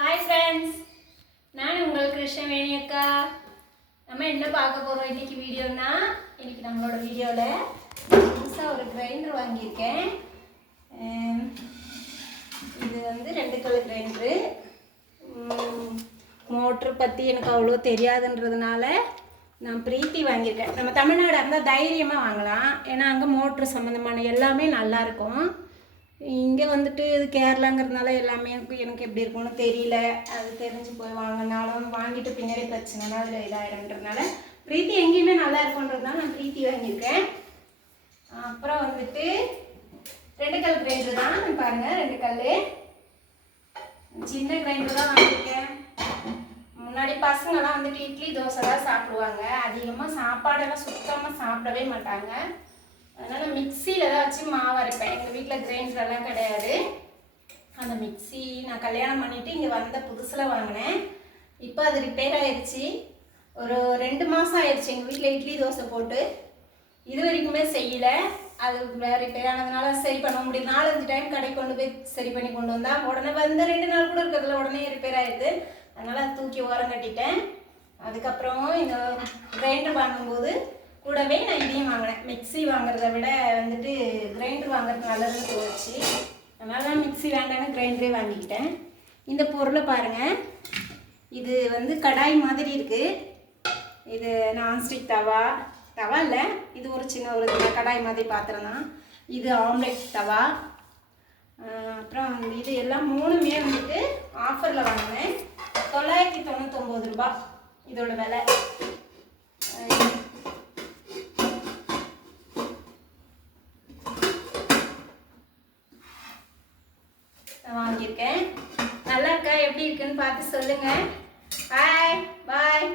Hi friends, நான் உங்கள் கிருஷ்ணவேணி அக்கா. நம்ம என்ன பார்க்க போகிறோம் இன்றைக்கி வீடியோனா, இன்றைக்கி நம்மளோட வீடியோவில் புதுசாக ஒரு கிரைண்டர் வாங்கியிருக்கேன். இது வந்து 2 கல் கிரைண்டரு. மோட்ரு பற்றி எனக்கு அவ்வளோ தெரியாதுன்றதுனால நான் பிரீத்தி வாங்கியிருக்கேன். நம்ம தமிழ்நாடு இருந்தால் தைரியமாக வாங்கலாம், ஏன்னா அங்கே மோட்ரு சம்மந்தமான எல்லாமே நல்லாயிருக்கும். இங்கே வந்துட்டு இது கேரளாங்கிறதுனால எல்லாமே எனக்கு எப்படி இருக்கும்னு தெரியல. அது தெரிஞ்சு போய் வாங்கினாலும் வாங்கிட்டு பின்னாடி பிரச்சனைனா அதில் இதாகிடும்ன்றதுனால பிரீத்தி எங்கேயுமே நல்லா இருக்குன்றதுனால நான் பிரீத்தி வாங்கியிருக்கேன். அப்புறம் வந்துட்டு 2 கல் கிரைண்டர் தான் பாருங்கள். 2 கல் சின்ன கிரைண்டர் தான் வாங்கியிருக்கேன். முன்னாடி பசங்கள்லாம் வந்துட்டு இட்லி தோசை தான் சாப்பிடுவாங்க. அதிகமாக சாப்பாடெல்லாம் சுத்தமாக சாப்பிடவே மாட்டாங்க. அதனால் மிக்சியில் தான் வச்சு மாவு அரைப்பேன். எங்கள் வீட்டில் கிரைண்டரெல்லாம் கிடையாது. அந்த மிக்சி நான் கல்யாணம் பண்ணிவிட்டு இங்கே வந்த புதுசில் வாங்கினேன். இப்போ அது ரிப்பேர் ஆயிடுச்சு. ஒரு 2 மாதம் ஆயிடுச்சு எங்கள் வீட்டில் இட்லி தோசை போட்டு. இது வரைக்குமே செய்யலை. அது ரிப்பேர் ஆனதுனால சரி பண்ண முடியும். 4-5 டைம் கடைக்கு கொண்டு போய் சரி பண்ணி கொண்டு வந்தால் உடனே வந்து 2 நாள் கூட இருக்கிறதுல உடனே ரிப்பேர் ஆயிடுது. அதனால் அதை தூக்கி ஓரம் கட்டிட்டேன். அதுக்கப்புறம் இந்த கிரைண்டர் வாங்கும்போது கூடவே நான் இதையும் வாங்கினேன். மிக்சி வாங்குறத விட வந்துட்டு கிரைண்டர் வாங்குறது நல்லதுன்னு தோணுச்சு. அதனால தான் மிக்சி வேண்டாம்னு கிரைண்டரே வாங்கிக்கிட்டேன். இந்த பொருளை பாருங்கள். இது வந்து கடாய் மாதிரி இருக்குது. இது நான்ஸ்டிக் தவா இல்லை, இது ஒரு சின்ன ஒரு கடாய் மாதிரி பாத்திரம் தான். இது ஆம்லெட் தவா. அப்புறம் இது எல்லாம் 3மே வந்துட்டு ஆஃபரில் வாங்கினேன். 999 ரூபா இதோட விலை. வாங்கியிருக்கேன். நல்லா இருக்கா, எப்படி இருக்குன்னு பார்த்து சொல்லுங்கள். பாய்.